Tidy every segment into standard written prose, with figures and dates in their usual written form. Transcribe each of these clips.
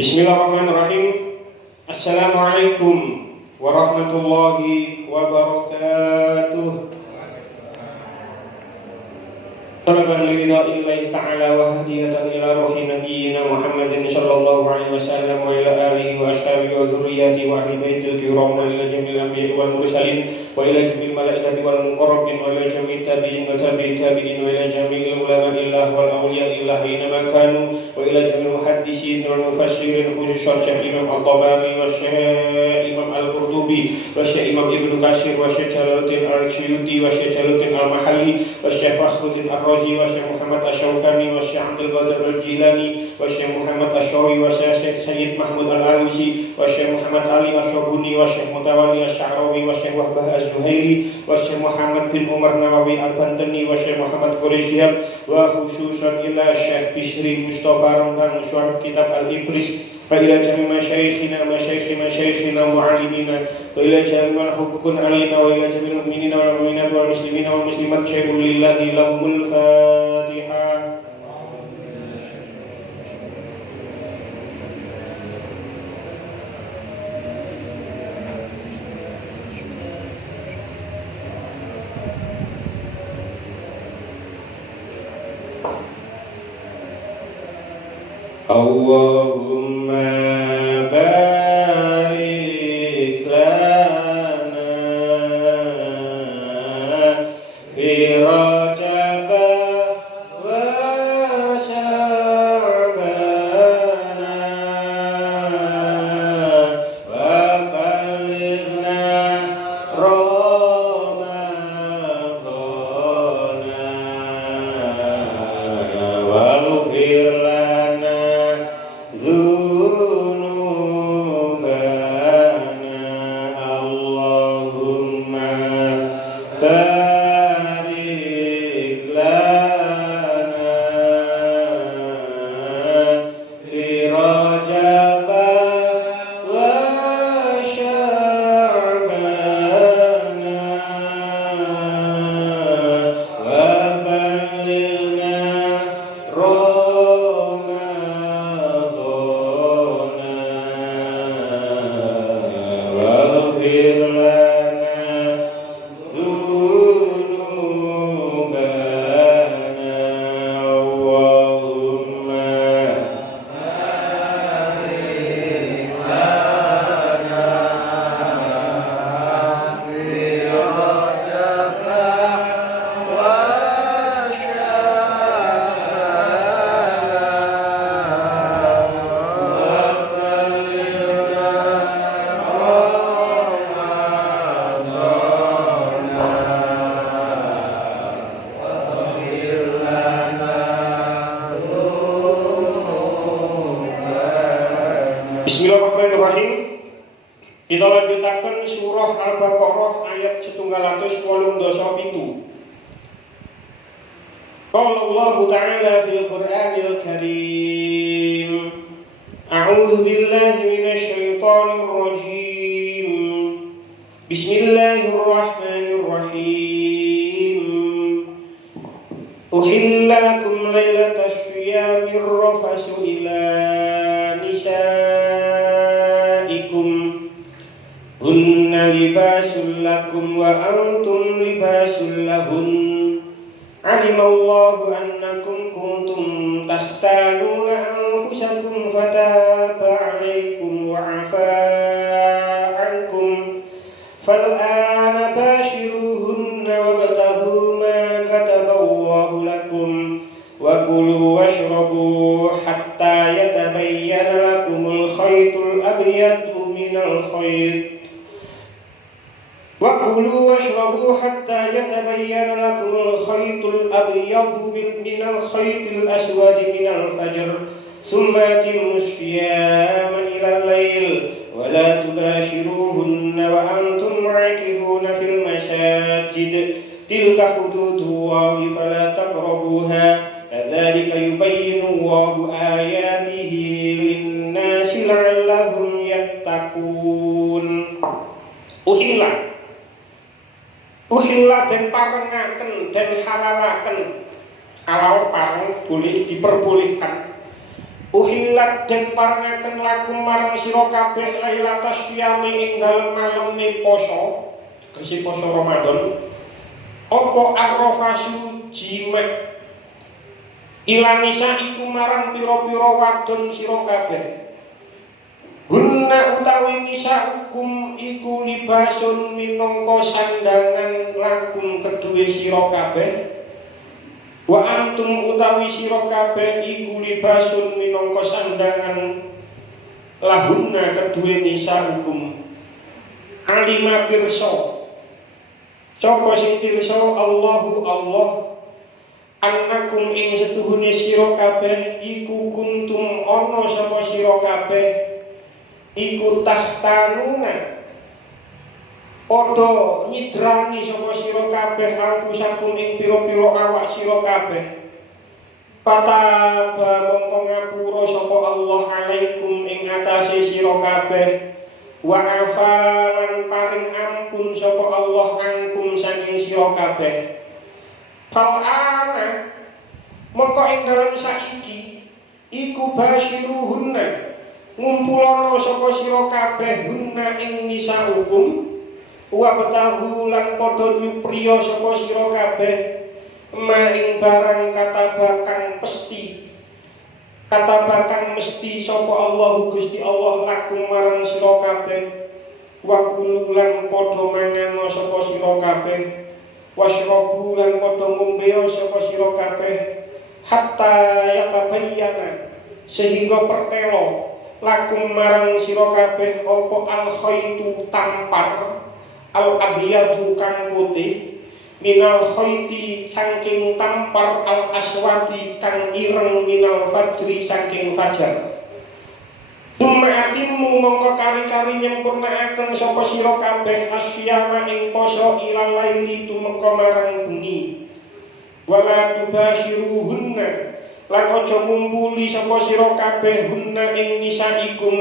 Bismillahirrahmanirrahim. Assalamualaikum warahmatullahi wabarakatuh. Talaban liridaillahi ta'ala wa hadiyatan ila ruhi nabiyyina Muhammadin sallallahu alaihi wasallam wa ila alihi wa ashabihi wa dhurriyyati wa ahli baitil kiram wa ila jamil anbiya'i wal mursalin wa ila jamil malaikati wal muqarrabin wa ila jamil tabi'in wa tabi'i tabi'in wa ila jamil ulama'illah wal awliya'illah inama kanu wa ila jamil muhaddisin wal mufassirin khususan Syekh Imam At-Tabari wa Syekh Imam Al-Qurtubi wa Syekh Imam Ibnu Katsir wa Syekh Jalaluddin Al-Suyuti wa Syekh Jalaluddin Al-Mahalli wa Syekh Fakhruddin Ar-Razi wa Syekh Muhammad Asy-Syaukani wa Syekh Abdul Qadir Al-Jilani wa Syekh Muhammad Asy-Syawi wa Syekh Sayyid Mahmud Al-Alusi wa Syekh Muhammad Ali Asy-Syabuni wa Syekh Mutawalli Asy-Sya'rawi wa Syekh Wahbah Az-Zuhaili wa Syekh Muhammad bin Umar Nawawi Al-Bantani wa Syekh Muhammad Quraisyhab wa khususan ila Syekh Bishri Mustafa Rambang syarah kitab Al-Ibris wa ila jami' masyayikhina mu'allimina wa ila jami' man hukukun alaina wa ila jami' mu'minina wal mu'minat wal muslimina wal muslimat syai'un lillahi lahumul Fatihah. Allahumma barik lana fi Rajab wa Sya'ban wa balighna Ramadhan waghfir lana dzunubana. Allahumma barik lana fi Rajab wa Sya'ban wa balighna waghfir lana dzunubana. Allahumma barik lana fi Rajab wa Bismillahirrahmanirrahim. Kita lanjutakan surah Al-Baqarah ayat 187. Qala Allah Ta'ala fil Qur'anil Karim. A'udzu billahi minasy syaithanir rajim. Bismillahirrahmanirrahim. Uhilla lakum lailatasy syiyamir rafasu ila nisaikum hunna libasul lakum wa antum libasul lahun. Alimallahu annakum kuntum takhtanuna anfusakum fataba 'alaikum wa 'afa 'ankum fal'ana bashiruhunna wabtaghu ma kataballahu lakum wa kulu washrabu hatta yatabayyana lakumul khaytul abyadu minal khayt وَكُلُوا وَاشْرَبُوا حَتَّى يَتَبَيَّنَ لَكُمُ الْخَيْطُ الْأَبْيَضُ مِنَ الْخَيْطِ الْأَسْوَدِ مِنَ الْفَجْرِ ثُمَّ أَتِمُّوا الصِّيَامَ إِلَى اللَّيْلِ وَلَا تُبَاشِرُوهُنَّ وَأَنْتُمْ عَاكِفُونَ فِي الْمَسَاجِدِ تِلْكَ حُدُودُ اللَّهِ فَلَا تَقْرَبُوهَا كَذَلِكَ يُبَيِّنُ اللَّهُ آيَاتِهِ لِلنَّاسِ لَعَلَّهُمْ يَتَّقُونَ. Uhilla den parengaken den halalaken alal pareng boleh diperbolehkan uhillat den parengaken lakum marang sira kabeh lailatas syami ing dalem maleme poso, kesi poso Ramadan. Apa arrafasu jimat ilanisa iku marang pira-pira wadon sira kabeh. Hunna utawi nisa hukum iku libasun minangka sandangan lakum kedue sira kabeh. Wa antum utawi sira kabeh iku libasun minangka sandangan lahunna kedue nisa hukum. Alima pirsa sapa sing pirsa Allahu Allah annakum ing setuhune sira kabeh iku kuntum ana sapa sira kabeh iku tahtanuna padha nyidrani sapa sira kabeh anfusakum ing pira-pira awak sira kabeh. Pataba mongko ngapura sapa Allah alaikum ing atase sira kabeh. Wa afalan paring ampun sapa Allah angkum saking sira kabeh. Fal ana mongko ing dalem saiki iku basyiruhunna ngumpulono sapa sira kabeh hunna ing nisa hukum. Wa betahu lan padha nyupriya sapa sira kabeh maring barang kata bakang mesti sapa Allah Gusti Allah lakum marang sira kabeh. Wa kulu lan padha mangan sapa sira kabeh. Wasrabu lan padha ngombe sapa sira kabeh hatta yatabayyana sehingga pertelo lakum marang sira kabeh apa al khaitu tampar al abyadu kang putih minal khaiti saking tampar al aswadi kang ireng minal fajri saking fajar. Tumatimu mongko kari-kari nyempurnaaken sapa sira kabeh asyama ing poso ilal laili tumeka marang bengi. Wala tubasyiruhunna lan aja ngumpuli sapa sira kabeh hunna ing nisaikum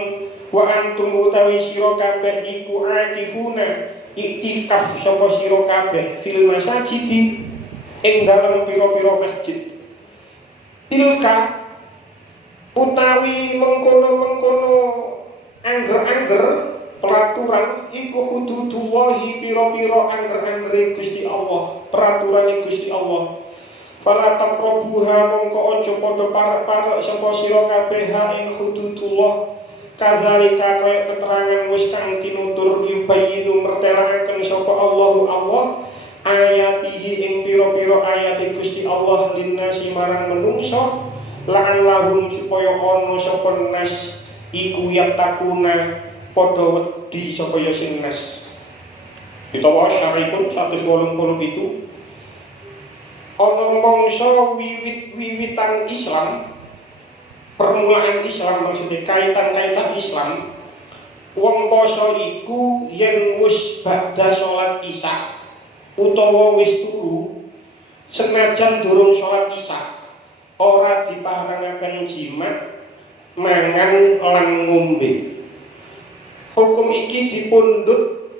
wa antum utawi sira kabeh iku akifuna iktikaf sapa sira kabeh fil masajidi ing dalem pira-pira masjid. Tilka utawi mengkono-mengkono angger-angger peraturan iku hududullahi pira-pira angger-anggere Gusti Allah, peraturane Gusti Allah. Fala taqrabuha mongko aja padha parek-parek sapa sira kabeh ing hududullah. Kadzalika kaya keterangan wis kang tinutur yubayinu mertelakaken sapa Allah ayatihi ing pira-pira ayate Gusti Allah linnasi marang menungso la'allahum supaya ana sapa nas iku yatakuna padha wedi sapa ya sing nas. Utawa syaripun 187 ana mangsa wiwitan Islam, permulaan Islam maksudnya kaitan-kaitan Islam. Wong poso iku yen wis badha salat Isya utawa wis turu senajan durung salat Isya ora diparengaken jimat, mangan lan ngombe. Hukum iki dipundhut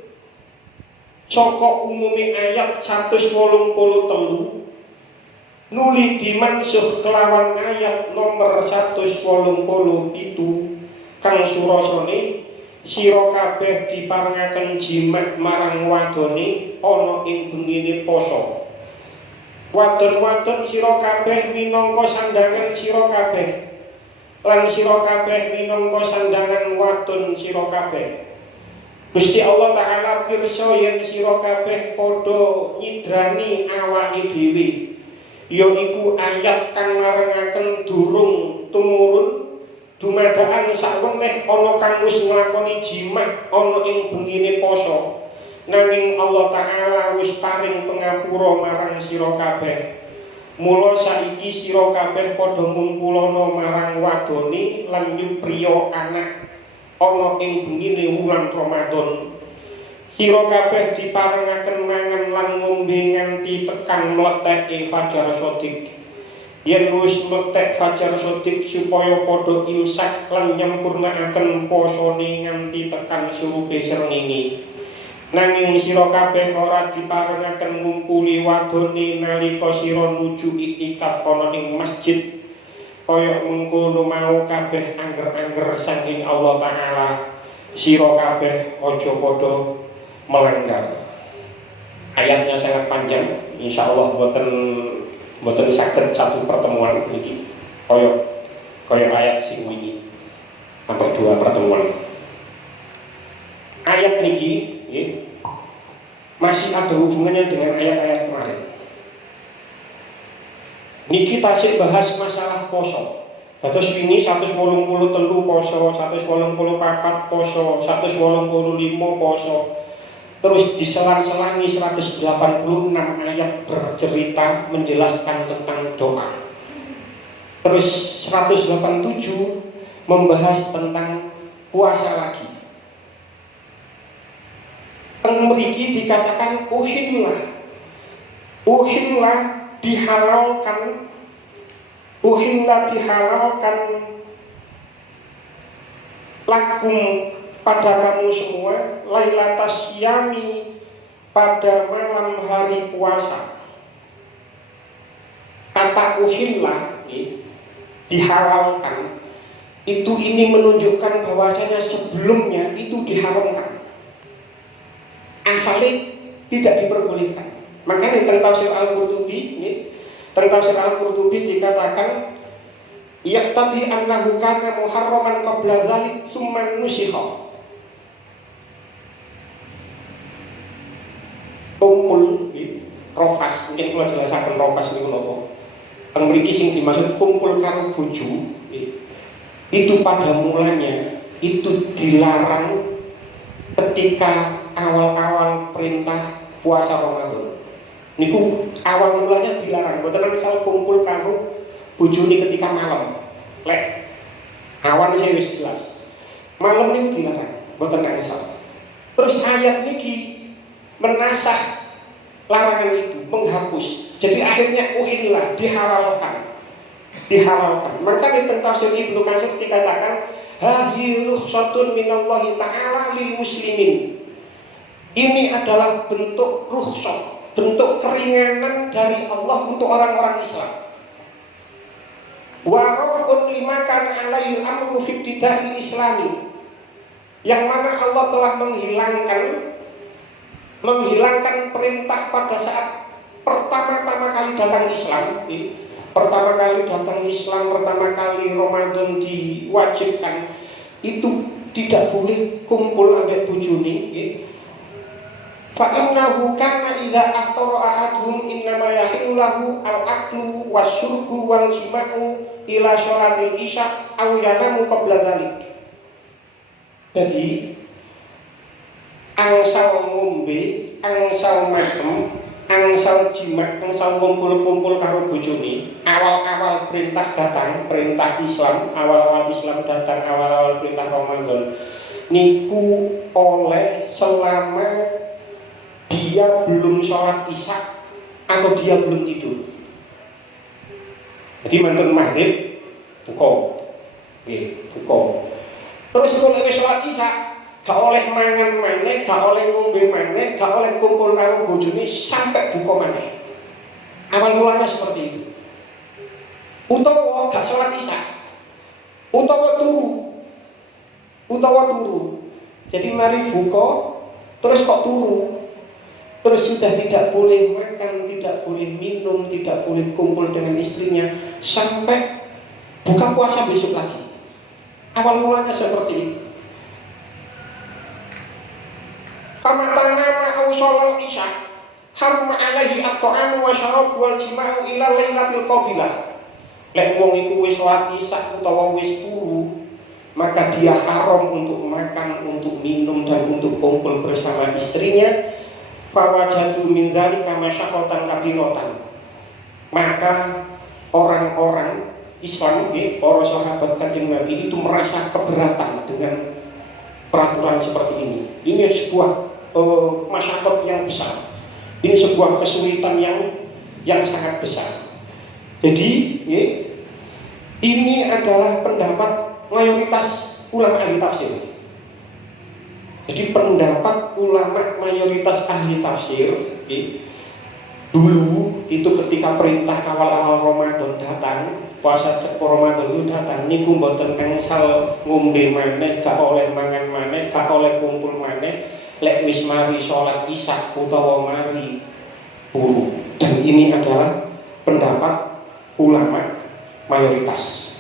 saka umume ayat 183 nuli dimansuh kelawan ayat nomor 187 kang surasane sira kabeh diparengaken jimat marang wadone ana ing bengine poso. Wadon-wadon sira kabeh minangka sandangan sira kabeh lan sira kabeh minangka sandangan wadon sira kabeh. Gusti Allah Ta'ala pirsa yen sira kabeh padha nyidrani awake dhewe. Yaiku ayat kang marengaken durung tumurun dumadaan saweneh ana kang wis nglakoni jimat ana ing bengine poso. Nanging Allah Ta'ala wis paring pangapura marang sira kabeh. Mula saiki sira kabeh padha ngumpulana marang wadone lan nyupriya anak ana ing bengine wulan Ramadan. Sira kabeh diparengaken mangan lan ngombe nganti tekan mleteke fajar shadiq. Yen wis mletek fajar shadiq supaya padha imsak lan nyampurnakaken posone nganti tekan surupe srengenge. Nanging sira kabeh ora diparengaken ngumpuli wadone nalika sira nuju iktikaf ana ing masjid. kaya mengkono mau kabeh angger-angger saking Allah Ta'ala, sira kabeh aja padha melanggar. Ayatnya sangat panjang, insya Allah boten saged satu pertemuan iki. Kaya ayat sing wingi sampai 2 pertemuan. Ayat niki masih ada hubungannya dengan ayat-ayat kemarin. Niki tasik bahas masalah poso. Dados wingi 183 poso, 184 poso, 185 poso. Terus diselang-selangi 186 ayat bercerita menjelaskan tentang doa. Terus 187 membahas tentang puasa lagi. Mriki dikatakan uhilla dihalalkan lakum pada kamu semua lailatas yami pada malam hari puasa. Kata uhilla dihalalkan itu ini menunjukkan bahwasanya sebelumnya itu diharamkan. Asalnya tidak diperbolehkan. Makanya tentang tafsir Al-Qurtubi dikatakan yaqtadi annahu kana muharraman qabla dzalik tsumma nusikha. Kumpul rofas, mungkin kalau jelasaken rofas niku napa. Mriki sing dimaksud kumpul karo bojo itu pada mulanya itu dilarang ketika awal-awal perintah puasa Ramadan. Niku awal mulanya dilarang. Mboten misal kumpul karo bojone ketika malam. Lek awan sih wis jelas. Malam niku dilarang, mboten misal. Terus ayat niki menasah larangan itu, menghapus. Jadi akhirnya uhillah, dihalalkan. Maka di tafsir Ibnu Katsir dikatakan hadhihi rukhsatun minallahi ta'ala lil muslimin. Ini adalah bentuk rukhsah, bentuk keringanan dari Allah untuk orang-orang Islam. Wa raf'un lima kana alaihi amru fi ibtida'il islami. Yang mana Allah telah menghilangkan perintah pada saat pertama-tama kali datang Islam. Pertama kali Ramadan diwajibkan, itu tidak boleh kumpul ambek bojone. Fa innahu kana idza aftara ahaduhum innama yahillu lahu al-aklu wasyurbu wal jima'u ila sholatil isya aw yanamu qabla dzalik. Jadi angsal ngombe, angsal matem, angsal jimat, angsal kumpul-kumpul karo bojone, awal-awal perintah datang, perintah Islam, awal-awal Islam datang, awal-awal perintah Ramadan niku oleh selama dia belum sholat isya atau dia belum tidur. Jadi mantun maghrib buka. Terus kalau wis sholat isya gak oleh mangan maneh, gak oleh ngombe maneh, gak oleh kumpul karo bojone sampai buka maneh. Awal mulanya seperti itu. Utawa gak sholat isya, utawa turu. Jadi mari buka, terus kok turu, terus sudah tidak boleh makan, tidak boleh minum, tidak boleh kumpul dengan istrinya sampai buka puasa besok lagi. Awal mulanya seperti itu. Pamatana ma'ausolal isya harma alaihi at-ta'amu wa syarabu wal jima'u ila lailatul qabilah. Lek wong iku wis sholat isya utawa wis turu, maka dia haram untuk makan, untuk minum dan untuk kumpul bersama istrinya. Fawajadu min dzalika masyaqqatan kabiratan. Maka orang-orang Islam, para sahabat Kanjeng Nabi itu merasa keberatan dengan peraturan seperti ini. Ini sebuah masyarakat yang besar. Ini sebuah kesulitan yang sangat besar. Jadi, ini adalah pendapat mayoritas ulama ahli tafsir. Jadi pendapat ulama mayoritas ahli tafsir dulu itu ketika perintah awal-awal Ramadan datang, puasa Ramadan itu datang, niku mboten engsal ngombe maneh, gak oleh mangan maneh, gak oleh kumpul maneh, lek wis mari sholat isya utawa mari turu. Dan ini adalah pendapat ulama mayoritas.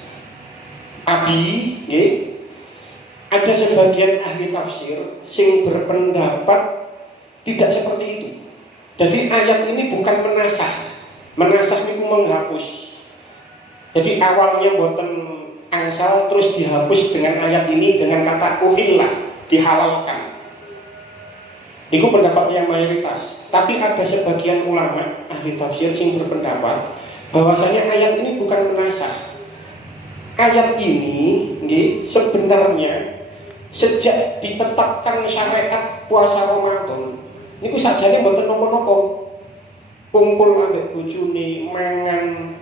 Abi, ada sebagian ahli tafsir sing berpendapat tidak seperti itu. Jadi ayat ini bukan menasah. Menasah itu menghapus. Jadi awalnya boten angsal terus dihapus dengan ayat ini dengan kata uhillah, dihalalkan. Itu pendapat yang mayoritas. Tapi ada sebagian ulama ahli tafsir yang berpendapat bahwasanya ayat ini bukan menasah. Ayat ini sebenarnya sejak ditetapkan syariat puasa Ramadan niku sajane mboten napa-napa. Kumpul ambek bojone, mangan,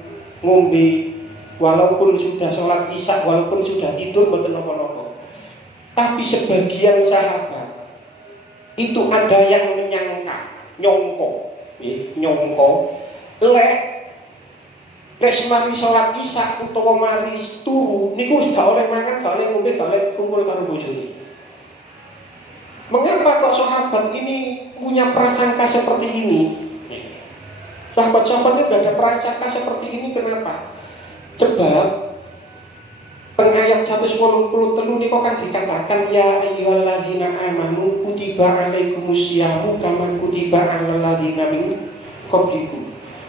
ngombe, walaupun sudah sholat isya, walaupun sudah tidur mboten napa-napa. Tapi sebagian sahabat itu ada yang nyongko, lek mari sholat isya utawa mari turu niku gak oleh mangan, gak oleh ngombe, gak oleh kumpul karo bojone. Mengapa kok sahabat ini punya prasangka seperti ini? Sahabat-sahabat itu gak ada prasangka seperti ini, kenapa? Sebab ayat 183 ini kok kan dikatakan ya ayyuhalladzina amanu kutiba alaikumusyamu kama kutiba alal ladzina min qablikum.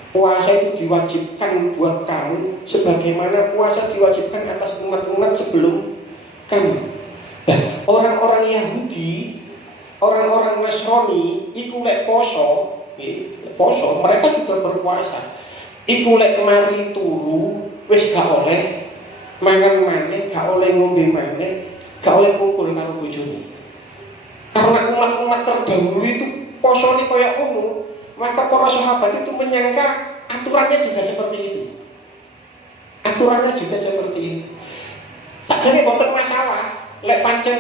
Puasa itu diwajibkan buat kamu sebagaimana puasa diwajibkan atas umat-umat sebelum kamu. Nah, orang-orang Yahudi, orang-orang Nasrani iku lek poso, mereka juga berpuasa. Iku lek mari turu wis gak oleh mangan maneh, gak oleh ngombe maneh, gak oleh kumpul karo bojone. Karena umat-umat terdahulu itu posone kaya ngono, maka para sahabat itu menyangka aturannya juga seperti itu. Aturannya juga seperti itu. Sakjane boten masalah, lek pancen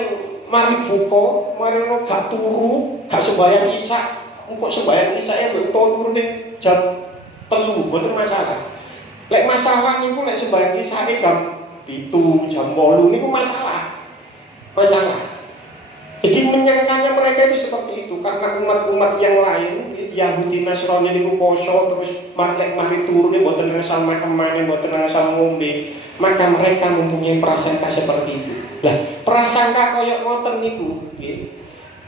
mari buka, mari gak turu, gak sembahyang isya, engko sembahyang isya ya mbok turune jam 3, boten masalah. Lek masalah niku lek sembahyang isya jam 7, jam 8 niku masalah. Jadi menyangkanya mereka itu seperti itu karena umat-umat yang lain Yahudi Nasrani niku poso terus mari turu nih boten ngasal makan, boten ngasal ngombe, maka mereka mempunyai prasangka seperti itu. Lah, prasangka kaya ngoten niku,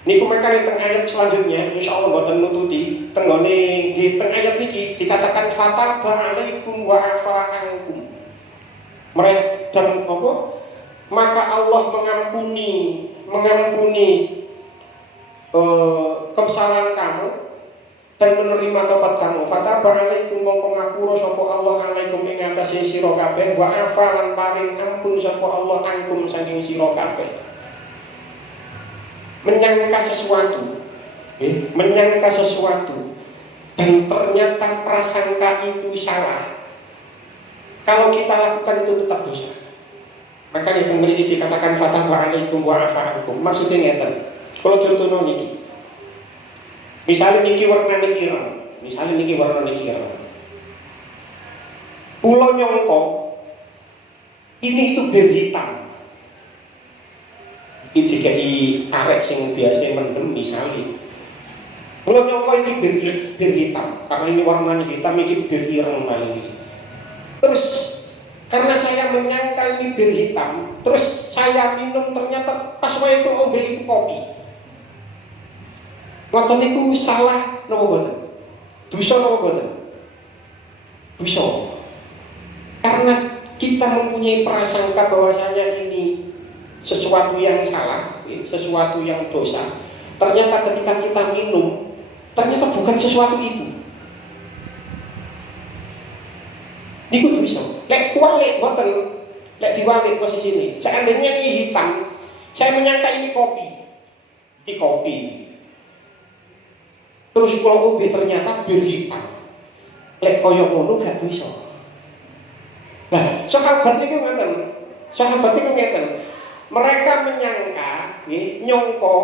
niku makane teng ayat selanjutnya insyaallah boten nututi tenggone di teng ayat niki dikatakan fataba alaikum wa afa ankum. Mereka dan apa? Maka Allah mengampuni kesalahan kamu dan menerima tobat kamu. Fataba alaikum mongko ngapura sapa Allah alaikum ing atase sira kabeh wa afa lan paring ampun sapa Allah angkum saking sira kabeh. Menyangka sesuatu dan ternyata prasangka itu salah. Kalau kita lakukan itu tetap dosa. Maka di tempat ini dikatakan fataba alaikum wa afa ankum. Maksudnya ngeten. Kalau contohnya niki. Misalnya niki warnane ireng. Pulau nyongko ini itu bir hitam. Iki dikai arek sing biasa mendem misalnya. Pulau nyongko ini bir hitam karena ini warnanya hitam ini bir ireng paling ini. Terus karena saya menyangka ini bir hitam, terus saya minum ternyata pas wae ku ombe iku kopi. Ngoten niku salah napa mboten? Dosa napa mboten? Dosa. Karena kita mempunyai prasangka bahwasanya ini sesuatu yang salah, sesuatu yang dosa. Ternyata ketika kita minum, ternyata bukan sesuatu itu. Niku dosa. Lek kualik boten, lek diwalik posisi ini. Seandainya ini hitam, saya menyangka ini kopi. Ini kopi. Terus kalau ombe ternyata bir hitam. Lek koyo ngono gak dosa. Nah, sahabat itu ngeten. Mereka menyangka, nyongko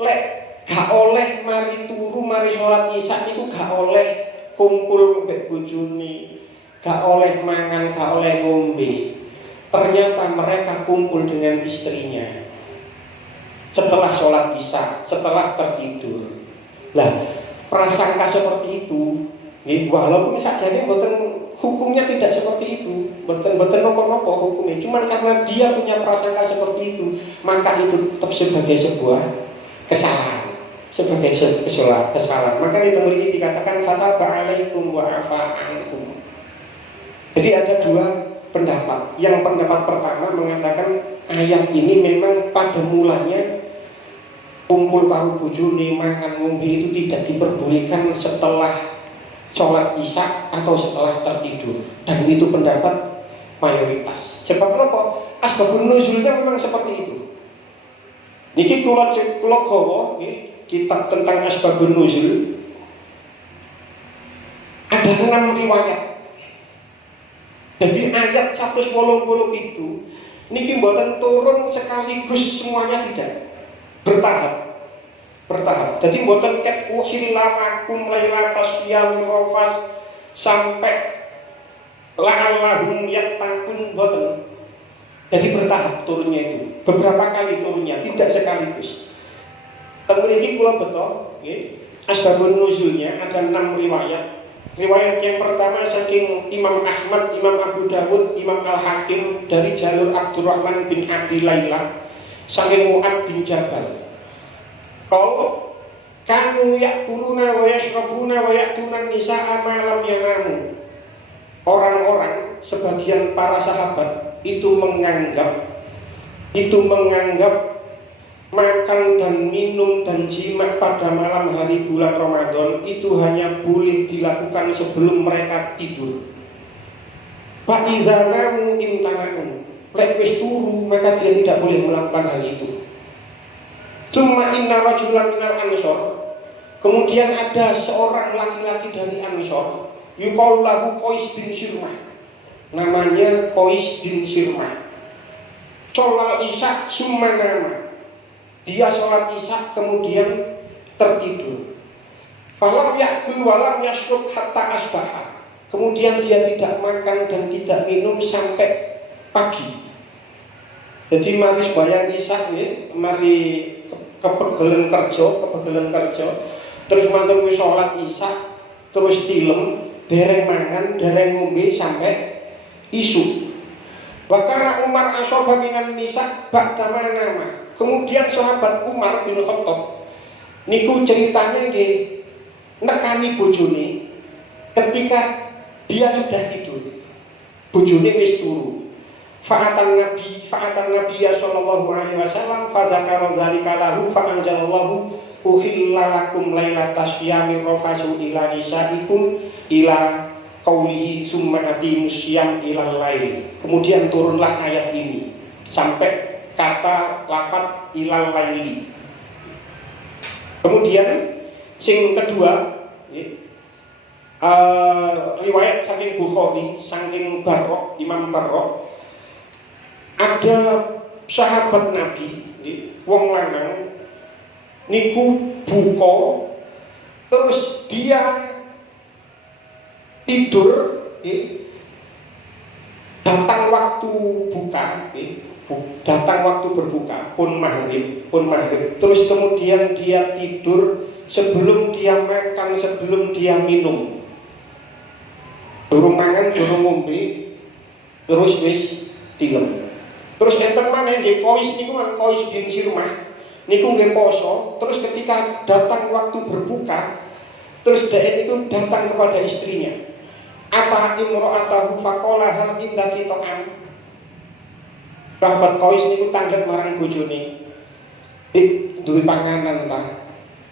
lek gak oleh mari turu mari sholat isya niku gak oleh kumpul mbek bojone, gak oleh mangan, gak oleh ngombe. Ternyata mereka kumpul dengan istrinya setelah sholat isya, setelah tertidur. Lah, prasangka seperti itu, walaupun sajane mboten hukumnya tidak seperti itu, mboten nopo-nopo hukumnya. Cuman karena dia punya prasangka seperti itu, maka itu tetap sebagai sebuah kesalahan, sebagai kesalahan. Maka itu memiliki dikatakan fataba alaikum wa afa ankum. Jadi ada dua pendapat. Yang pendapat pertama mengatakan ayat ini memang pada mulanya kumpul karo bojone mangan ngombe itu tidak diperbolehkan setelah sholat isya atau setelah tertidur, dan itu pendapat mayoritas. Sebab apa? Asbabun nuzulnya memang seperti itu. Niki kula gawa kitab tentang asbabun nuzul. Ada 6 riwayat. Jadi ayat 180 itu niki mboten turun sekaligus semuanya, tidak, bertahap. Jadi mboten ket uhillamakum lailatas syiyami rafas sampai la'allahum yattaqun, mboten. Jadi bertahap turunnya itu. Beberapa kali turunnya, tidak sekaligus. Mriki kula beto nggih. Asbabun nuzulnya ada 6 riwayat. Riwayat yang pertama saking Imam Ahmad, Imam Abu Dawud, Imam Al-Hakim dari jalur Abdurrahman bin Abi Layla saking Mu'ad bin Jabal. Kalau kanu yakuluna wa yashrabuna wa ya'tunan nisa'a ma lam yanamu. Orang-orang, sebagian para sahabat itu menganggap makan dan minum dan jima pada malam hari bulan Ramadan itu hanya boleh dilakukan sebelum mereka tidur. Fa idza namu imtana'u. Lek wis turu maka dia tidak boleh melakukan hal itu. Summa inna rajulan minal ansor. Kemudian ada seorang laki-laki dari Ansor, yuqalu lahu Qais bin Sirmah. Namanya Qais bin Sirmah. Sholat isya summa nama. Dia sholat isya kemudian tertidur. Falam yakul walam yashrub hatta asbaha. Kemudian dia tidak makan dan tidak minum sampai pagi. Jadi mari sembahyang isya mari kepegelen kerja, terus mantul wis sholat isya, terus tilem, dereng mangan, dereng ngombe sampai isu. Bahkan Umar asoba minan nisa ba'da nama. Kemudian sahabat Umar bin Khattab niku ceritanya nggih nekani bojone ketika dia sudah tidur. Bojone wis turu. Fa'atan Nabi sallallahu alaihi wasallam fadzakara dzalika lahu fa anzalallahu uhillalakum lailatas syiyami rafasu ila nisaikum ila qaulihi summa atimus syiyam ilal lail. Kemudian turunlah ayat ini sampai kata lafaz ilal laili. Kemudian sing kedua riwayat saking Bukhari, saking Barok, Imam Barok, ada sahabat Nabi, wong lanang niku buka, terus dia tidur, datang waktu buka, datang waktu berbuka pun maghrib, terus kemudian dia tidur sebelum dia makan, sebelum dia minum, durung mangan, durung ngombe, terus wis tilem. Terus enten maneh nggih Qais niku Qais bin Sirmah niku nggih poso, terus ketika datang waktu berbuka, terus dhek itu datang kepada istrinya. Ata imra'atahu faqala hal indaki ta'am. Sahabat Qais niku tanggep marang bojone. Duwe panganan ta?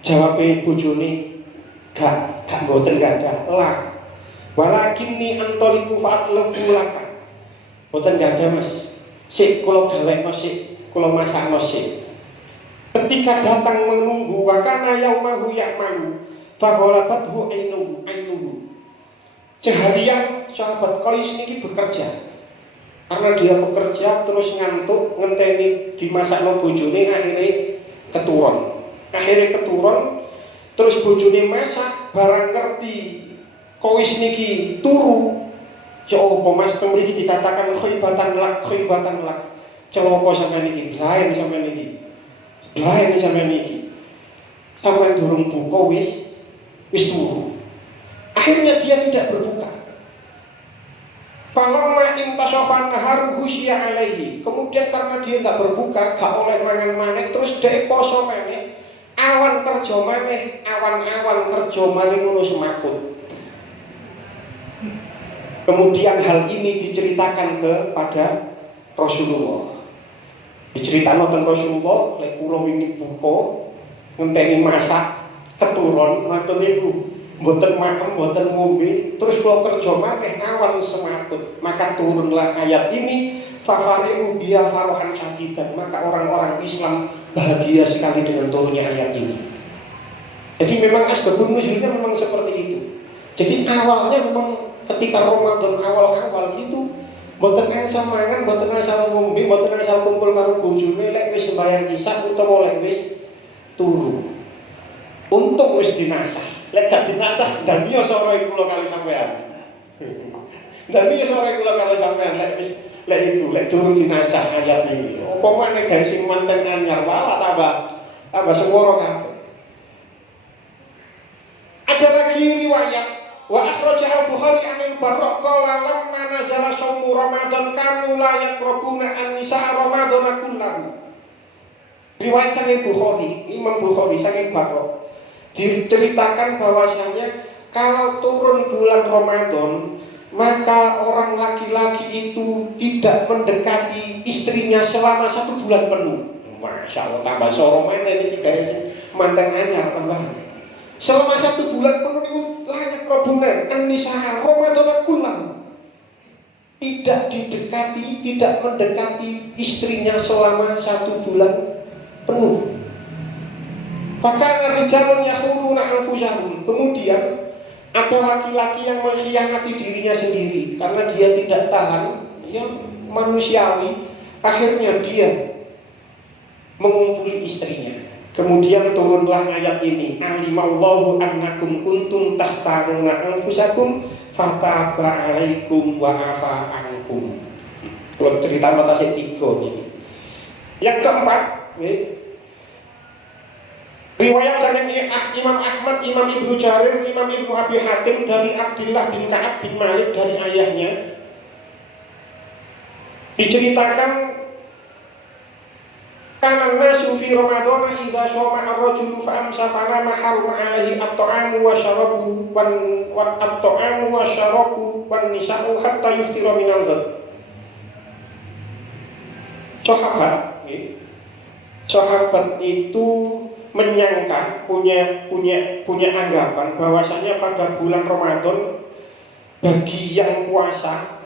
Jawabe bojone, gak mboten gadah. Lah. Walakinni antoliku fa'atlabu laka. Mboten gadah, Mas. Sik kula gawekno sik, kula masakno sik. Ketika datang menunggu wa kana yaumahu ya'malu fa ghalabathu ainuhu. Seharian sahabat Qais niki bekerja. Karena dia bekerja terus ngantuk, ngenteni dimasakno bojone, akhirnya keturun, terus bojone masak barang ngerti kok wis niki turu ya apa Mas mriki dikatakan khaybatan lak celaka sampean iki blaen sampean iki sampean durung buka wis turu. Akhirnya dia tidak berbuka. Falamma intasofan haru husya alaihi. Kemudian karena dia nggak berbuka, gak oleh mangan maneh, terus dia poso maneh. Awan kerja maneh, awan-awan kerja maneh ngono semakut. Kemudian hal ini diceritakan kepada Rasulullah. Diceritakan tentang Rasulullah, lek kula wingi buka ngenteni masak keturun ngoten niku. Mboten makan, mboten ngombe, terus kula kerja maneh awan semakut. Maka turunlah ayat ini, fafari'u biha farohan sadidan. Maka orang-orang Islam bahagia sekali dengan turunnya ayat ini. Jadi memang asbabun nuzulnya memang seperti itu. Jadi awalnya memang ketika Ramadan awal-awal itu mboten asal mangan, mboten asal ngombe, mboten asal kumpul karo bojone lek wis sembahyang isya utawa lek wis turu. Untung wis dinasah. Lek gak dinasah dan dia sore kula kali sampean. Dan dia sore kula kali sampean lek wis lek turun dinasah ayat ini. Apa maneh gawe sing manten anyar wae tambah semoro kabeh. Ada lagi riwayat wa akhraja al-Bukhari anil Barra qala lamma nazala shaumu Ramadan kanu la yaqrabuna an-nisa Ramadan kullahu. Riwayat saking Bukhari, Imam Bukhari saking Barra diceritakan bahwasanya kalau turun bulan Ramadan maka orang laki-laki itu tidak mendekati istrinya selama 1 bulan penuh. Masya Allah, tambah soro mana ini tiga mantan anyar tambahan. Selama 1 bulan penuh itu layak robunan an-nisa Ramadan kullahu. Tidak didekati, tidak mendekati istrinya selama 1 bulan penuh. Bahkan rijalun yakhuruna anfusahum. Kemudian ada laki-laki yang mengkhianati dirinya sendiri karena dia tidak tahan, ya manusiawi, akhirnya dia mengumpuli istrinya. Kemudian turunlah ayat ini, alimallahu annakum kuntum tahtaruna anfusakum fataba alaikum wa afa ankum. Kalau cerita mata saya 3 ini. Yang keempat, riwayat saking Imam Ahmad, Imam Ibnu Jarir, Imam Ibnu Abi Hatim dari Abdullah bin Ka'ab bin Malik dari ayahnya diceritakan kana nasu fi Ramadan idza shoma ar-rajulu fa amsa fa nama haruma alaihi at-ta'amu wa syarabu wan at-ta'amu wa syarabu wan nisa'u hatta yuftira min al-ghad. Sahabat itu menyangka punya anggapan bahwasanya pada bulan Ramadan bagi yang puasa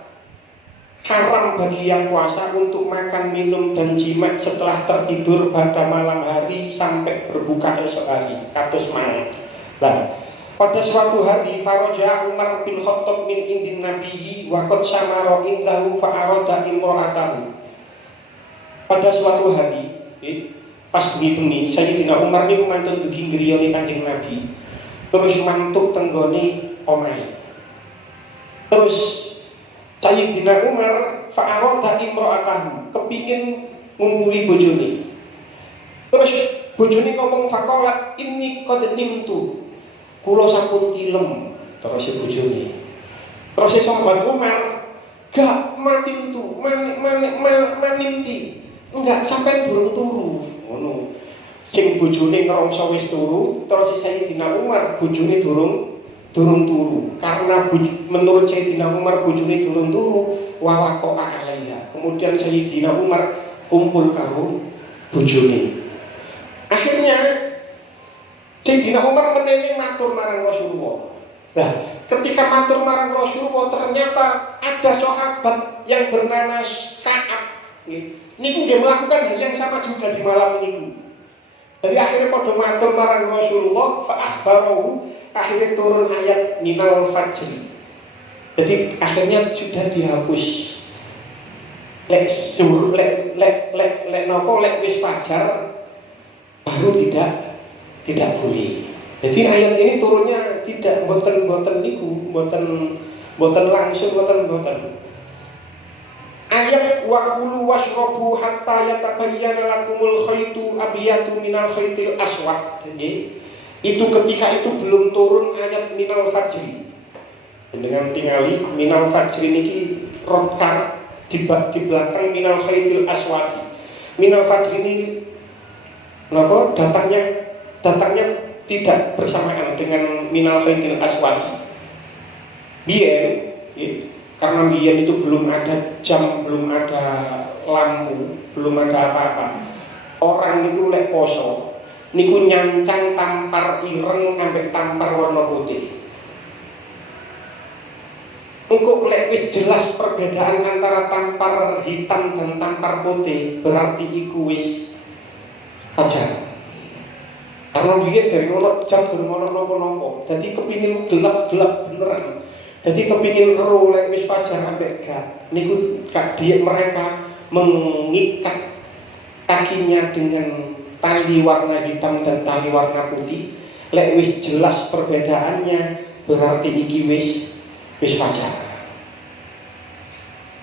haram bagi yang puasa untuk makan, minum dan jima setelah tertidur pada malam hari sampai berbuka esok hari kados malam. Nah, pada suatu hari faraja Umar bin Khattab min indin nabiyyi wa qad samara indahu fa arada imra'atahu. Pada suatu hari pas bengi-bengi Sayyidina Umar niku mantun dugi griyane Kanjeng Nabi. Terus mantuk tenggone omahe. Terus Sayyidina Umar fa'arada imra'atahu, kepingin ngumpuli bojone. Terus bojone ngomong faqalat inni qad nimtu. Kula sampun tilem. Terus bojone. Terus sahabat Umar gak manimtu, manimti. Enggak sampai durung turu. Ngono. Sing bojone ngrongso wis turu, terus Sayyidina Umar bojone durung turu. Karena menurut Sayyidina Umar bojone durung turu, wa waqa alaiha. Kemudian Sayyidina Umar kumpul karo bojone. Akhirnya Sayyidina Umar menene matur marang Rasulullah. Nah, ketika matur marang Rasulullah ternyata ada sahabat yang bernama Ka'ab. Niku dia melakukan hal yang sama juga di malam niku. Jadi akhirnya pada matur marang Rasulullah fa'akhbarahu, akhirnya turun ayat minal fajri. Jadi akhirnya sudah dihapus. Lek wis fajar baru tidak boleh. Jadi ayat ini turunnya tidak boten niku, boten langsung boten. Ayat wa kulu washrabu hatta yatabayyana lakumul khaytu abyadu minal khaytil aswad. Jadi itu ketika itu belum turun ayat minal fajri. Dengan tingali minal fajri niki rotkar di belakang minal khaytil aswad. Minal fajri ini napa datangnya tidak bersamaan dengan minal khaytil aswad. Biyen karena biyen itu belum ada jam, belum ada lampu, belum ada apa-apa. Orang niku lek poso niku nyancang tampar ireng sampai tampar warna putih. Engko lek wis jelas perbedaan antara tampar hitam dan tampar putih, berarti iku wis fajar. Karena biyen dari ono jam durung ono napa-napa. Dadi kepingin gelap-gelap beneran. Jadi kepingin ero lek wis fajar ambek gak niku dia mereka mengikat kakinya dengan tali warna hitam dan tali warna putih. Lek wis jelas perbedaannya berarti iki wis fajar.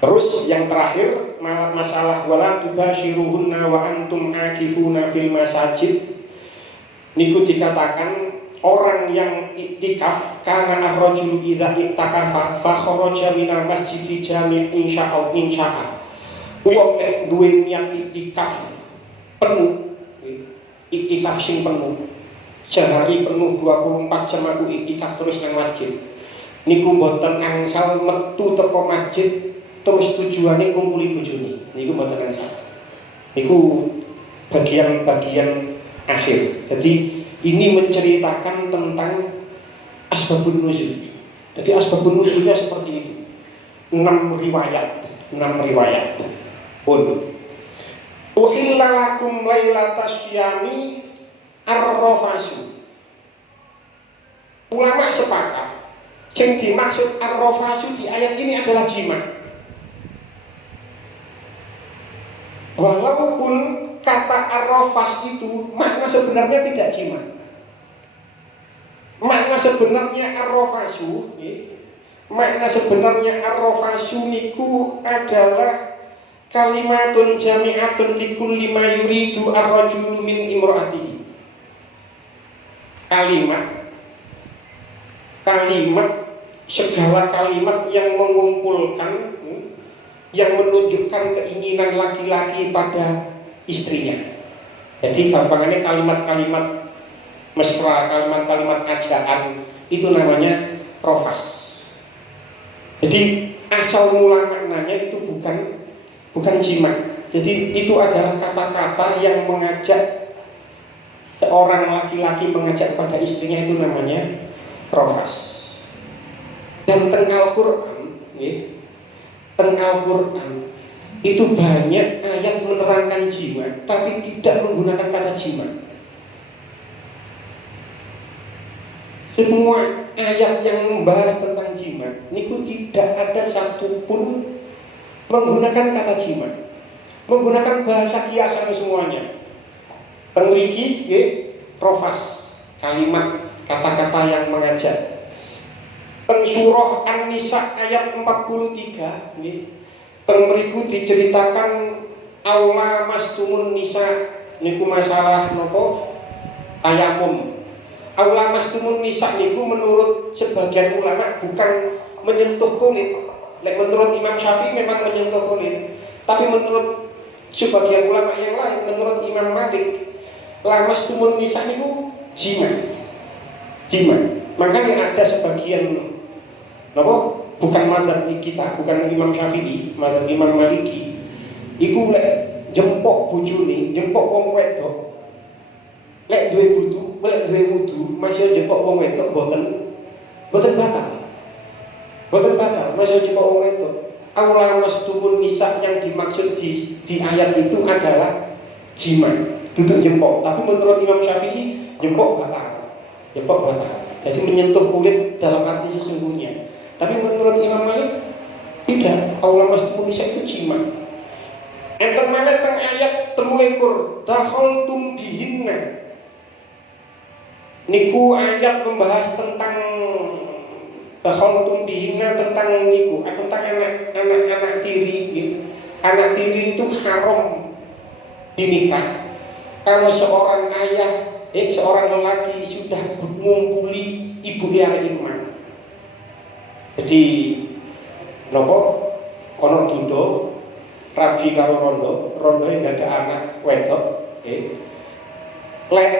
Terus yang terakhir masalah wala tubashiruhunna wa antum akifuna fil masajid. Niku dikatakan orang yang iktikaf karena ar-rajulu idza iktakafa fa kharaja minal masjidi jami' insya'al insya'a. Wong nek duwe niat iktikaf penuh, iktikaf sing penuh. Sehari penuh 24 jam aku iktikaf terus nang masjid. Niku mboten angsal metu teko masjid terus tujuane kumpuli bojone. Niku mboten angsal. Niku bagian-bagian akhir. Jadi ini menceritakan tentang asbabun nuzul. Jadi asbabun nuzulnya seperti itu. 6 riwayat. Uhilla lakum lailatas syami ar-rafasu. Ulama sepakat yang dimaksud ar-rafasu di ayat ini adalah jima. Walaupun kata ar-rafas itu makna sebenarnya tidak jima. Makna sebenarnya ar-rafasu, makna sebenarnya ar-rafasu niku adalah kalimatun jami'atun likulli ma yuridu ar-rajulu min imra'atihi. Kalimat segala kalimat yang mengumpulkan, yang menunjukkan keinginan laki-laki pada istrinya. Jadi gampangannya kalimat-kalimat mesra, kalimat-kalimat ajaan itu namanya rofas. Jadi asal mula maknanya itu bukan jima. Jadi itu adalah kata-kata yang mengajak seorang laki-laki mengajak pada istrinya, itu namanya rofas. Dan tengah Al-Quran itu banyak ayat menerangkan jima, tapi tidak menggunakan kata jima. Semua ayat yang membahas tentang jima niku tidak ada satupun menggunakan kata jima, menggunakan bahasa kiasan semuanya. Pengriki, rofas, kalimat kata-kata yang mengajak. Surah An-Nisa ayat 43, Meriku diceritakan aula mastumun nisa niku masalah nopo tayamum. Aula mastumun nisa niku menurut sebagian ulama bukan menyentuh kulit. Menurut Imam Syafi'i memang menyentuh kulit, tapi menurut sebagian ulama yang lain, menurut Imam Malik, lamastumun nisa niku jima. Makanya ada sebagian bukan mazhab kita, bukan Imam Syafi'i, mazhab Imam Maliki. Iku lek jempok bojone, jempok wong wedok. Lek duwe wudu, masih jempok wong wedok boten batal. Masih jempok wong wedok. Aula mastumun nisa yang dimaksud di ayat itu adalah jima, duduk jempok. Tapi menurut Imam Syafi'i jempok batal. Jadi menyentuh kulit dalam arti sesungguhnya. Tapi menurut Imam Malik tidak, aula mastumun nisa itu jima. Enten maneh teng ayat 23 dakhaltum bihinna. Niku ayat membahas tentang dakhaltum bihina, tentang niku, tentang anak tiri. Anak tiri itu haram dinikah kalau seorang ayah, seorang lelaki sudah mengumpuli ibu yang iman. Jadi nopo ono dudo rabi karo rondo yang gak ada anak wedok, lek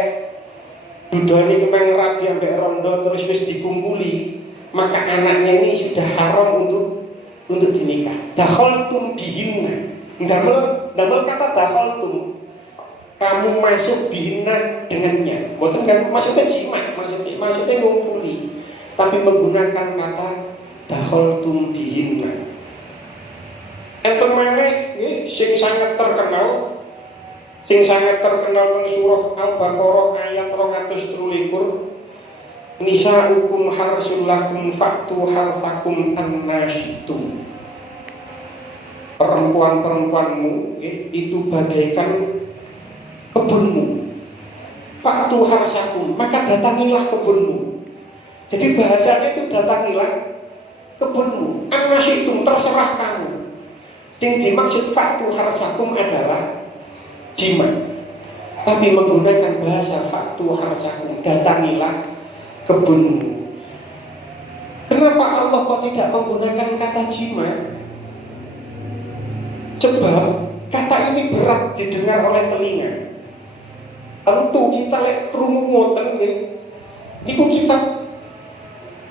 dudo ini memang rabi sampai rondo terus wis dikumpuli, maka anaknya ini sudah haram untuk dinikah. Dakhaltum bihinna, double kata dakhaltum, kamu masuk bihinna dengannya, bukan kan maksudnya jima, maksudnya ngumpuli, tapi menggunakan kata dakhaltum bihinna. Enten maneh sing sangat terkenal teng surah Al-Baqarah ayat 223, nisa'ukum harsul lakum fa'tu harsakum annasyitum. Perempuan-perempuanmu itu bagaikan kebunmu. Fa'tu harsakum, maka datangilah kebunmu. Jadi bahasanya itu datangilah kebunmu. Annasyitum, terserah kamu. Yang dimaksud fa'tu harsakum adalah jima, tapi menggunakan bahasa fa'tu harsakum, datangilah kebunmu. Kenapa Allah kok tidak menggunakan kata jima? Sebab kata ini berat didengar oleh telinga. Tentu kita lihat krungu ngoten niku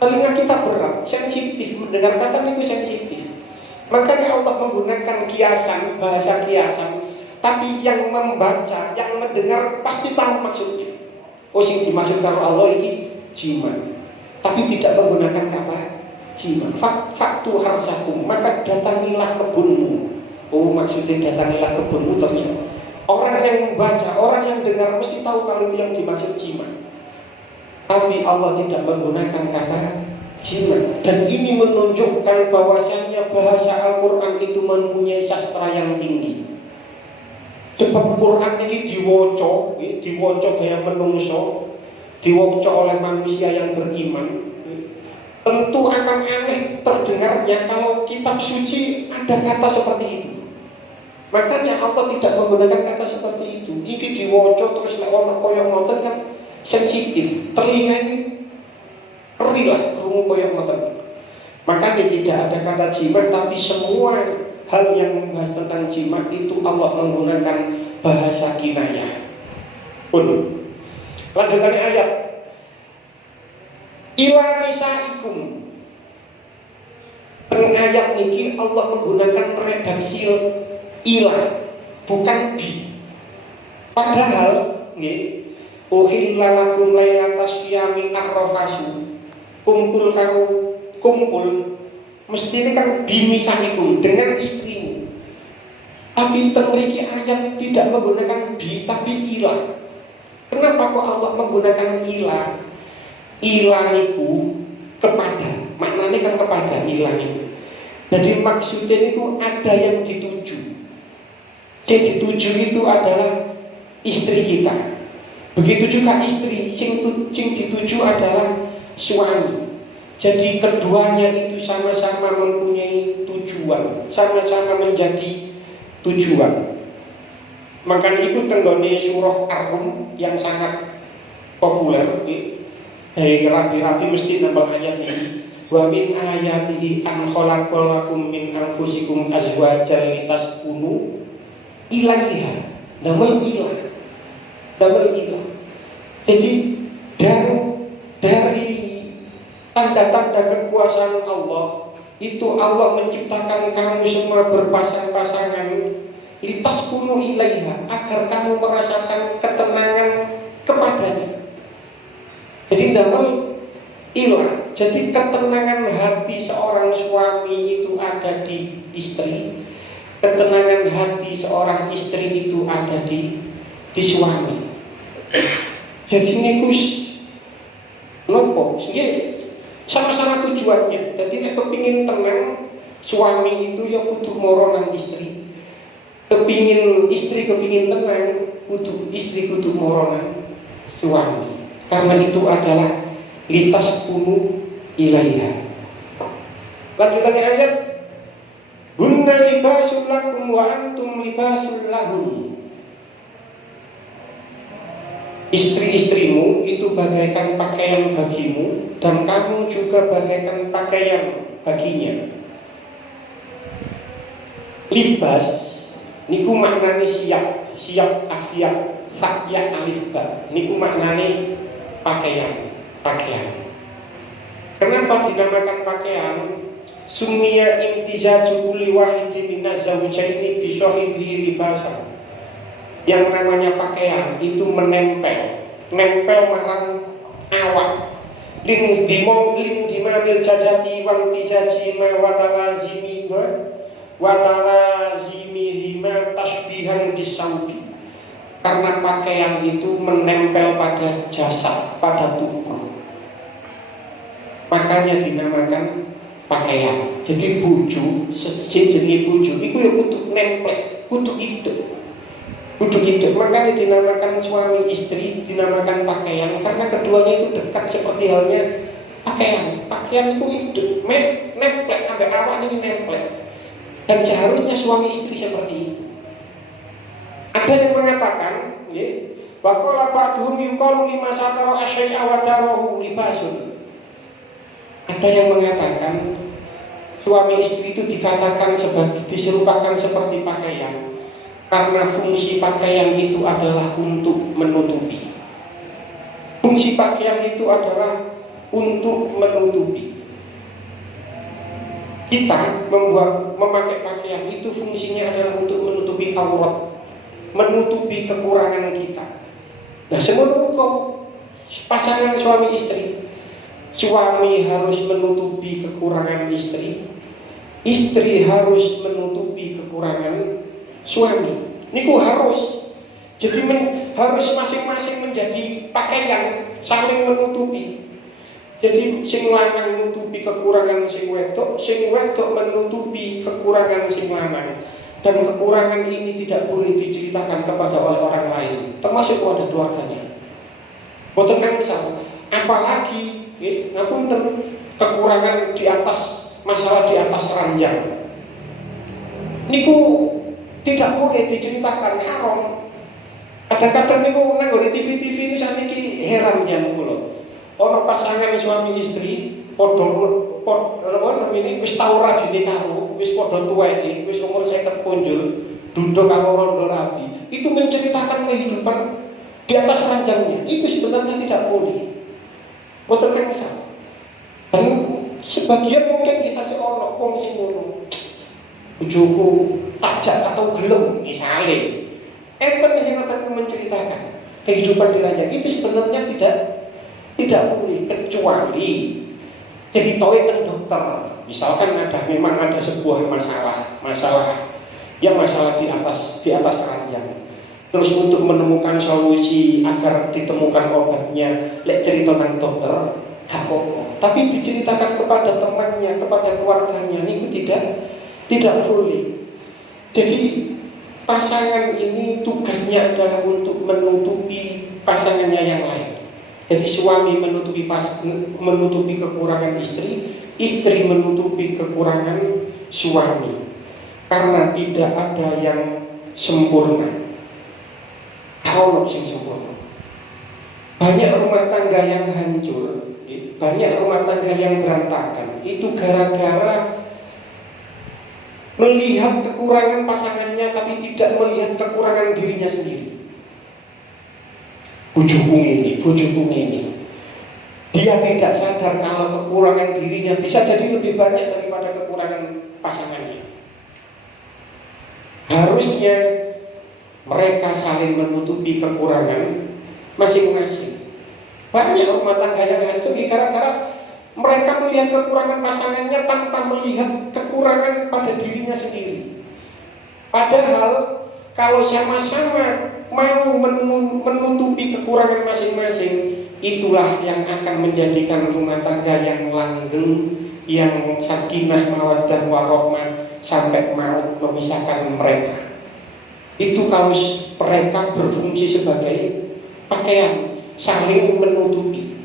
telinga kita berat, sensitif mendengar kata niku sensitif. Makanya Allah menggunakan kiasan, bahasa kiasan, tapi yang membaca, yang mendengar pasti tahu maksudnya. Oh, sing dimaksud karo Allah ini jima, tapi tidak menggunakan kata jima. Faktu harsakum, maka datangilah kebunmu. Oh, maksudnya datangilah kebunmu ternyata. Orang yang membaca, orang yang dengar mesti tahu kalau itu yang dimaksud jima. Tapi Allah tidak menggunakan kata jima, dan ini menunjukkan bahwasanya bahasa Al-Quran itu mempunyai sastra yang tinggi. Sebab Quran ini diwoco gaya menungso, diwoco oleh manusia yang beriman. Tentu akan aneh terdengarnya kalau kitab suci ada kata seperti itu. Makanya Allah tidak menggunakan kata seperti itu. Ini diwoco terus ono koyo ngoten kan sensitif, telinga ini rilah krungu koyo ngoten. Makanya tidak ada kata jima, tapi semua hal yang membahas tentang jima itu Allah menggunakan bahasa kinayah. Pun lanjutannya ayat ila nisaikum. Ayat ini Allah menggunakan redaksi ila, bukan bi. Padahal uhilla lakum lailatas siyami arrafasu, kumpul mesti ini kan bimisaikum, dengan istrimu. Tapi termiliki ayat tidak menggunakan bi, tapi ila. Kenapa kok Allah menggunakan ila? Ila niku kepada, maknanya kan kepada ila niku. Jadi maksudnya itu ada yang dituju. Yang dituju itu adalah istri kita. Begitu juga istri, yang dituju adalah suami. Jadi keduanya itu sama-sama mempunyai tujuan, sama-sama menjadi tujuan. Makanya itu tenggone surah Ar-Rum yang sangat populer. Dari rapi-rapi mesti nambah ayat ini. Wa min ayatihi an khalaqalakum min anfusikum azwajan litaskunu ilaiha. Double ilah. Jadi dari tanda-tanda kekuasaan Allah itu Allah menciptakan kamu semua berpasang-pasangan litaskunu ilaiha, agar kamu merasakan ketenangan kepadanya. Jadi double ilah. Jadi ketenangan hati seorang suami itu ada di istri, ketenangan hati seorang istri itu ada di suami. Jadi nikus nopo, sama-sama tujuannya. Jadi nek kepingin tenang suami itu ya kudu moronan istri. Istri kepingin tenang, istri kudu moronan suami. Karena itu adalah litas kunu ilaiha. Lanjutannya ayat, hunna libasul lakum wa antum libasul lahum. Istri-istrimu itu bagaikan pakaian bagimu, dan kamu juga bagaikan pakaian baginya. Libas niku maknane siap asyap sakya alif ba. Niku maknane pakaian. Kenapa dinamakan pakaian? Sumia imtizaju kulli wahidin minaz zawjaini bi sahibihi libasan. Yang namanya pakaian itu menempel marang awak. Lin dimamil jajati wang tijaji ma watalazimihima tasbihan disaubi. Karena pakaian itu menempel pada jasad, pada tubuh, makanya dinamakan pakaian. Jadi bojo, sejenis bojo itu ya kudu nempel, kudu hidup. Makanya dinamakan suami istri, dinamakan pakaian, karena keduanya itu dekat seperti halnya pakaian. Pakaian itu hidup, nempel, sampai awak ini nempel. Dan seharusnya suami istri seperti itu. Ada yang mengatakan, waqala ba'dhum yuqalu lima satara asyai'a wa darahu libasun. Ada yang mengatakan suami istri itu dikatakan diserupakan seperti pakaian, karena fungsi pakaian itu adalah untuk menutupi. Fungsi pakaian itu adalah untuk menutupi. Kita memakai pakaian itu fungsinya adalah untuk menutupi aurat, menutupi kekurangan kita. Nah, sebelum pasangan suami istri, suami harus menutupi kekurangan istri, istri harus menutupi kekurangan suami. Niku harus. Jadi harus masing-masing menjadi pakaian, saling menutupi. Jadi sing lanang menutupi kekurangan sing wedok menutupi kekurangan sing lanang. Dan kekurangan ini tidak boleh diceritakan kepada orang lain, termasuk kepada keluarganya. Boten nangsa, apalagi ngapunten kekurangan di atas masalah di atas ranjang. Niku tidak boleh diceritakan, haram. Kadang-kadang niku nang di TV-TV ini saniki heran jan kula. Ono pasangan suami istri ini wis tau rajine karo, wis padha tuweke, wis umur 50 punjul, duduk karo rondo rabi. Itu menceritakan kehidupan di atas ranjangnya. Itu sebenarnya tidak boleh. Boten kangsa. Dan sebagian mungkin kita seono wong sing ngono. Bojoku takjak atau gelem misale. Enten sing ngoten menceritakan kehidupan di ranjang. Itu sebenarnya tidak boleh, kecuali ceritanya tentang dokter. Misalkan memang ada sebuah masalah di atas ranjang. Terus untuk menemukan solusi agar ditemukan obatnya, lek cerita nang dokter gak apa-apa. Tapi diceritakan kepada temannya, kepada keluarganya, ini tidak boleh. Jadi pasangan ini tugasnya adalah untuk menutupi pasangannya yang lain. Jadi suami menutupi kekurangan istri, istri menutupi kekurangan suami. Karena tidak ada yang sempurna. Kalau sing sempurna. Banyak rumah tangga yang hancur, banyak rumah tangga yang berantakan. Itu gara-gara melihat kekurangan pasangannya tapi tidak melihat kekurangan dirinya sendiri. Bojoku ini. Dia tidak sadar kalau kekurangan dirinya bisa jadi lebih banyak daripada kekurangan pasangannya. Harusnya mereka saling menutupi kekurangan masing-masing. Banyak rumah tangga yang hancur gara-gara mereka melihat kekurangan pasangannya tanpa melihat kekurangan pada dirinya sendiri. Padahal kalau sama-sama mau menutupi kekurangan masing-masing, itulah yang akan menjadikan rumah tangga yang langgeng, yang sakinah mawaddah warahmah sampai maut memisahkan mereka. Itu kalau mereka berfungsi sebagai pakaian. saling menutupi.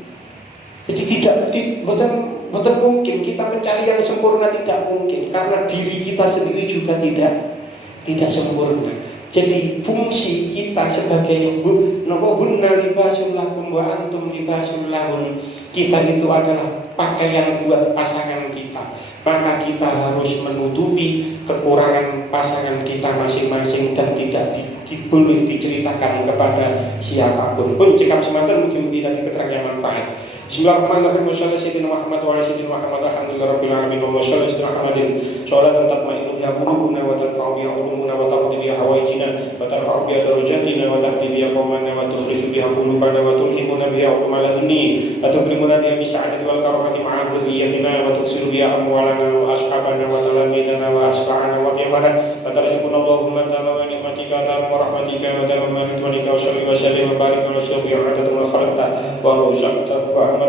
Jadi bukan mungkin kita mencari yang sempurna, tidak mungkin, karena diri kita sendiri juga tidak sempurna. Jadi fungsi kita sebagai hunna libasul lakum wa antum libasul lahun, kita itu adalah pakaian buat pasangan kita. Maka kita harus menutupi kekurangan pasangan kita masing-masing dan tidak boleh diceritakan kepada siapapun. Pun jika semata mungkin tidak keterangan yang manfaat. Bismillahirrahmanirrahim. Sayyidina Muhammad wa sayyidina Muhammad alhamdulillahirabbil alamin wa sayyidina Muhammadin sholatan tatma'innu biha qulubuna wa tarfa'u biha ulumuna wa taqdi biha hawaijina wa tarfa'u biha darajatina wa tahdi biha qawmana wa tukhlisu biha qulubana wa tulhimuna biha ulumana dini wa tukrimuna biha bisa'adati wal karamati ma'a dhurriyyatina wa tuksiru biha amwalana wa ashabana wa talamidana wa asfa'ana wa qiyamana wa tarzuquna Allahumma ta'ala wa ni'matika ta'ala wa rahmatika wa ta'ala ridwanika wa salli wa sallim wa barik wa syukur wa khalaqta wa rusaqta wa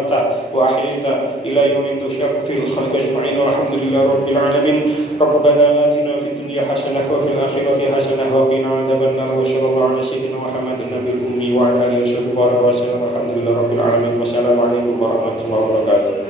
وأحييت إلى يوم تشرف في الخلق أجمعين والحمد لله رب العالمين ربنا آتنا في الدنيا حسنة وفي الآخرة حسنة وقنا عذاب النار وصلى الله على سيدنا محمد النبي الأمي وعلى آله وصحبه وسلم والحمد لله رب العالمين والسلام عليكم ورحمة الله وبركاته.